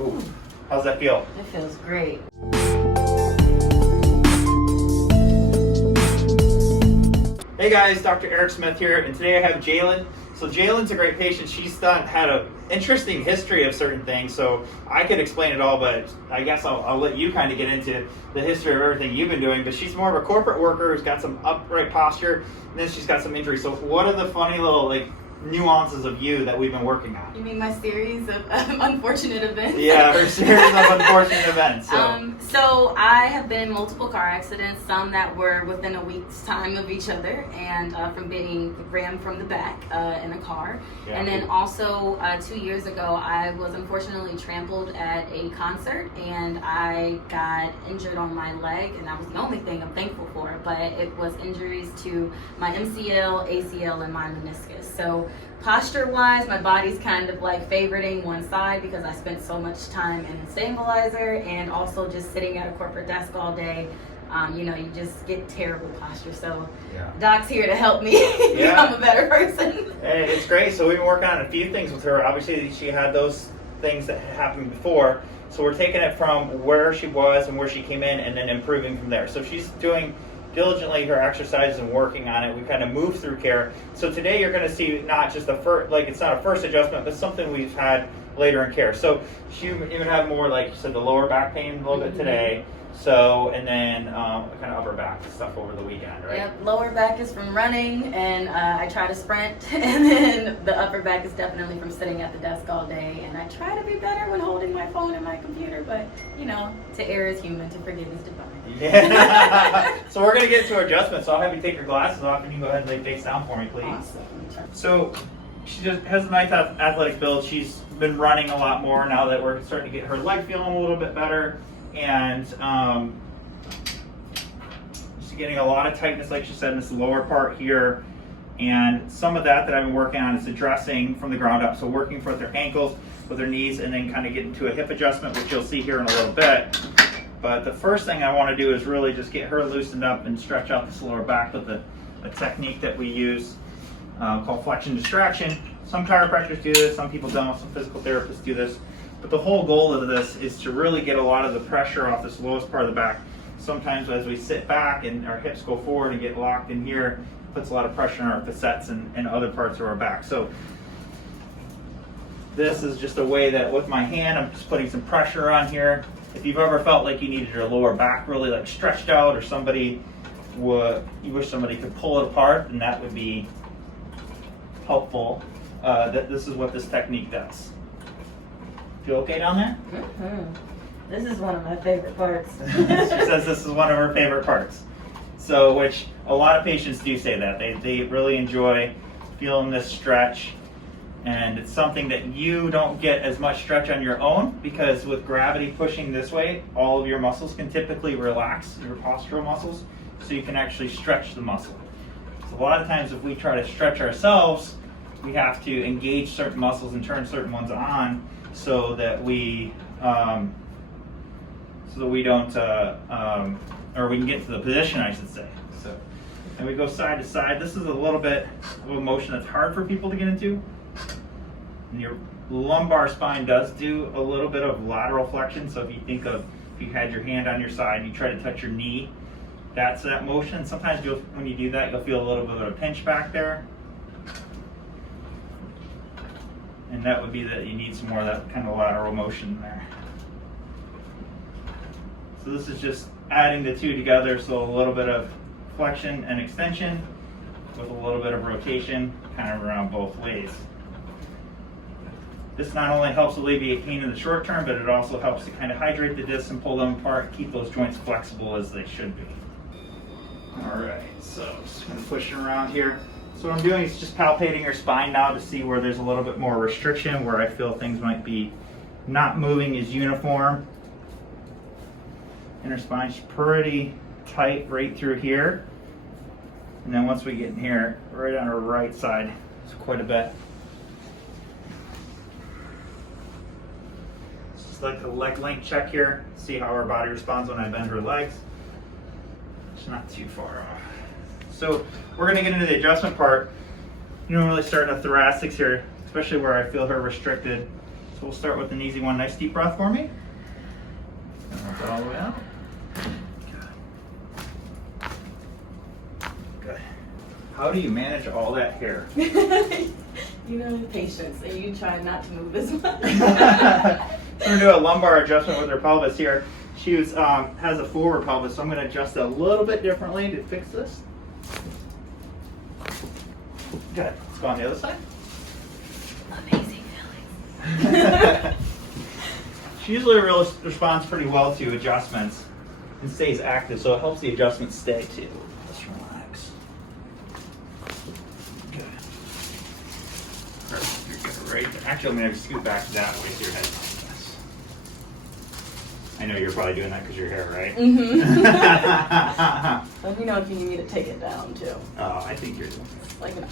Ooh. How's that feel? It feels great. Hey guys, Dr. Eric Smith here, and today I have Jalen. So Jalen's a great patient. She's had an interesting history of certain things, so I could explain it all, but I guess I'll let you kind of get into the history of everything you've been doing. But she's more of a corporate worker who's got some upright posture, and then she's got some injuries. So what are the funny little nuances of you that we've been working on? You mean my series of unfortunate events? Yeah, her series of unfortunate events. So I have been in multiple car accidents, some that were within a week's time of each other, and from being rammed from the back in a car. Yeah. And then also 2 years ago, I was unfortunately trampled at a concert, and I got injured on my leg, and that was the only thing I'm thankful for, but it was injuries to my MCL, ACL, and my meniscus. So posture-wise, my body's kind of favoriting one side because I spent so much time in a stabilizer, and also just sitting at a corporate desk all day. You just get terrible posture. So Doc's here to help me become a better person. Hey, it's great. So we've been working on a few things with her. Obviously, she had those things that had happened before. So we're taking it from where she was and where she came in, and then improving from there. So she's doing diligently her exercises and working on it. We kind of move through care. So today you're going to see not just it's not a first adjustment, but something we've had later in care. So she even have more, like you said, the lower back pain a little bit today. So, and then kind of upper back stuff over the weekend, right? Yep, lower back is from running, and I try to sprint, and then the upper back is definitely from sitting at the desk all day, and I try to be better when holding my phone and my computer, but, to err is human, to forgive is divine. Yeah. So we're going to get to adjustments, so I'll have you take your glasses off, and you go ahead and lay face down for me, please. Awesome. So she just has a nice athletic build. She's been running a lot more now that we're starting to get her leg feeling a little bit better. And she's getting a lot of tightness, like she said, in this lower part here. And some of that I've been working on is addressing from the ground up. So working with her ankles, with her knees, and then kind of getting to a hip adjustment, which you'll see here in a little bit. But the first thing I want to do is really just get her loosened up and stretch out this lower back with a technique that we use called flexion distraction. Some chiropractors do this, some people don't, some physical therapists do this. But the whole goal of this is to really get a lot of the pressure off this lowest part of the back. Sometimes as we sit back and our hips go forward and get locked in here, it puts a lot of pressure on our facets and other parts of our back. So this is just a way that with my hand, I'm just putting some pressure on here. If you've ever felt like you needed your lower back really stretched out, or you wish somebody could pull it apart, then that would be helpful. This is what this technique does. Feel okay down there? Mm-hmm. This is one of my favorite parts. She says this is one of her favorite parts. So, which a lot of patients do say that. They really enjoy feeling this stretch. And it's something that you don't get as much stretch on your own, because with gravity pushing this way, all of your muscles can typically relax, your postural muscles, so you can actually stretch the muscle. So a lot of times if we try to stretch ourselves, we have to engage certain muscles and turn certain ones on, so that we don't, or we can get to the position, I should say. So, and we go side to side. This is a little bit of a motion that's hard for people to get into. And your lumbar spine does do a little bit of lateral flexion. So if you think of, if you had your hand on your side and you try to touch your knee, that's that motion. Sometimes when you do that, you'll feel a little bit of a pinch back there. And that would be that you need some more of that kind of lateral motion there. So this is just adding the two together, so a little bit of flexion and extension with a little bit of rotation kind of around both ways. This not only helps alleviate pain in the short term, but it also helps to kind of hydrate the discs and pull them apart, keep those joints flexible as they should be. All right, so just going to push it around here. So what I'm doing is just palpating her spine now to see where there's a little bit more restriction, where I feel things might be not moving as uniform. And her spine's pretty tight right through here. And then once we get in here, right on her right side, it's quite a bit. It's just like a leg length check here, see how her body responds when I bend her legs. It's not too far off. So we're going to get into the adjustment part. You don't really start in the thoracics here, especially where I feel her restricted. So we'll start with an easy one. Nice deep breath for me. And work it all the way out. Good. How do you manage all that hair? You know, patience, and you try not to move as much. We're going to do a lumbar adjustment with her pelvis here. She has a forward pelvis, so I'm going to adjust it a little bit differently to fix this. Good. Let's go on the other side. Amazing feelings. She usually responds pretty well to adjustments and stays active, so it helps the adjustments stay too. Just relax. Good. Perfect. You're good right there. Actually, I'm going to scoot back that way so your head's like this. I know you're probably doing that because your hair, right? Mm-hmm. Let me know if you need me to take it down too. Oh, I think you're doing it. It's like an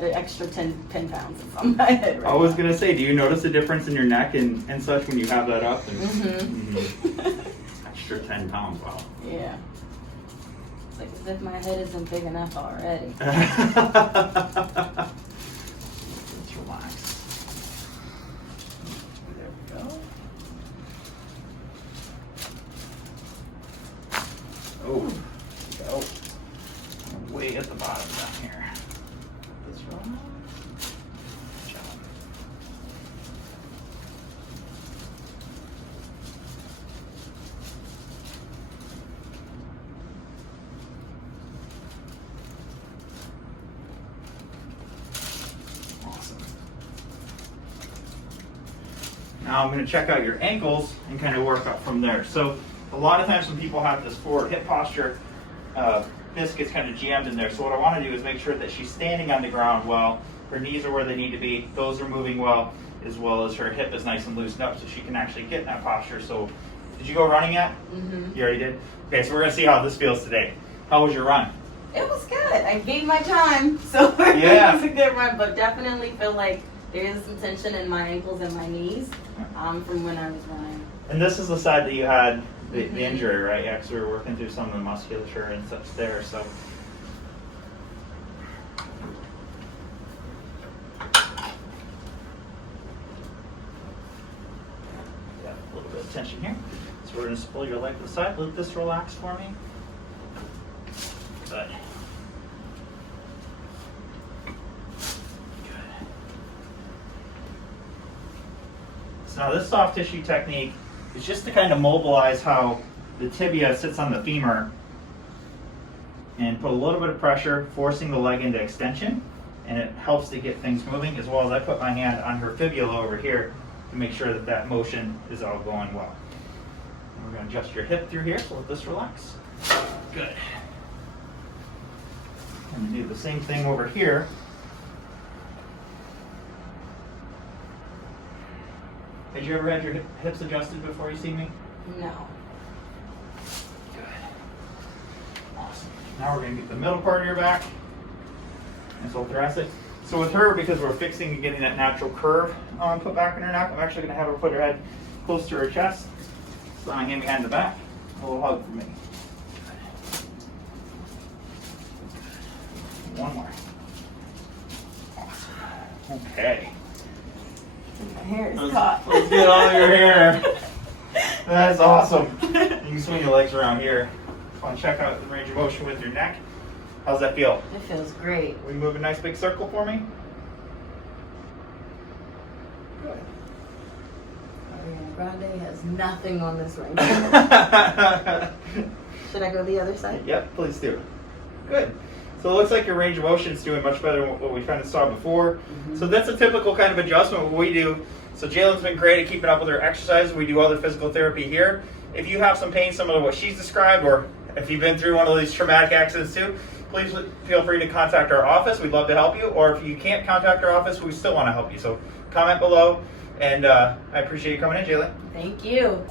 extra 10 pounds that's on my head right I was now. going to say, do you notice a difference in your neck and such when you have that up? And, Mm-hmm. Extra 10 pounds, wow. Yeah. It's like as if my head isn't big enough already. Let's relax. There we go. Oh, there we go. Way at the bottom down here. This one. Good job. Awesome. Now I'm going to check out your ankles and kind of work up from there. So a lot of times when people have this forward hip posture, this gets kind of jammed in there. So what I want to do is make sure that she's standing on the ground well, her knees are where they need to be, those are moving well as her hip is nice and loosened up so she can actually get in that posture. So did you go running yet? Mm-hmm. You already did? Okay, so we're going to see how this feels today. How was your run? It was good. I gained my time, so Yeah. it was a good run, but definitely feel like there is some tension in my ankles and my knees from when I was running. And this is the side that you had the Mhm. injury, right? Yeah, because we were working through some of the musculature and such there. So got a little bit of tension here. So we're going to pull your leg to the side. Let this relax for me. Good. Good. So now this soft tissue technique is just to kind of mobilize how the tibia sits on the femur and put a little bit of pressure, forcing the leg into extension, and it helps to get things moving, as well as I put my hand on her fibula over here to make sure that that motion is all going well. And we're going to adjust your hip through here, so let this relax. Good. And do the same thing over here. Had you ever had your hips adjusted before you see me? No. Good. Awesome. Now we're going to get the middle part of your back. Nice little thoracic. So with her, because we're fixing and getting that natural curve put back in her neck, I'm actually going to have her put her head close to her chest. So I'm hand behind the back. A little hug for me. One more. Awesome. Okay. My hair is caught. Let's get all your hair. That's awesome. You can swing your legs around here. Just want to check out the range of motion with your neck. How's that feel? It feels great. Will you move a nice big circle for me? Good. Ariana Grande has nothing on this right Should I go the other side? Yep, please do. Good. So it looks like your range of motion is doing much better than what we kind of saw before. Mm-hmm. So that's a typical kind of adjustment what we do. So Jalen's been great at keeping up with her exercise. We do other physical therapy here. If you have some pain similar to what she's described, or if you've been through one of these traumatic accidents too, please feel free to contact our office. We'd love to help you. Or if you can't contact our office, we still want to help you. So comment below. And I appreciate you coming in, Jalen. Thank you.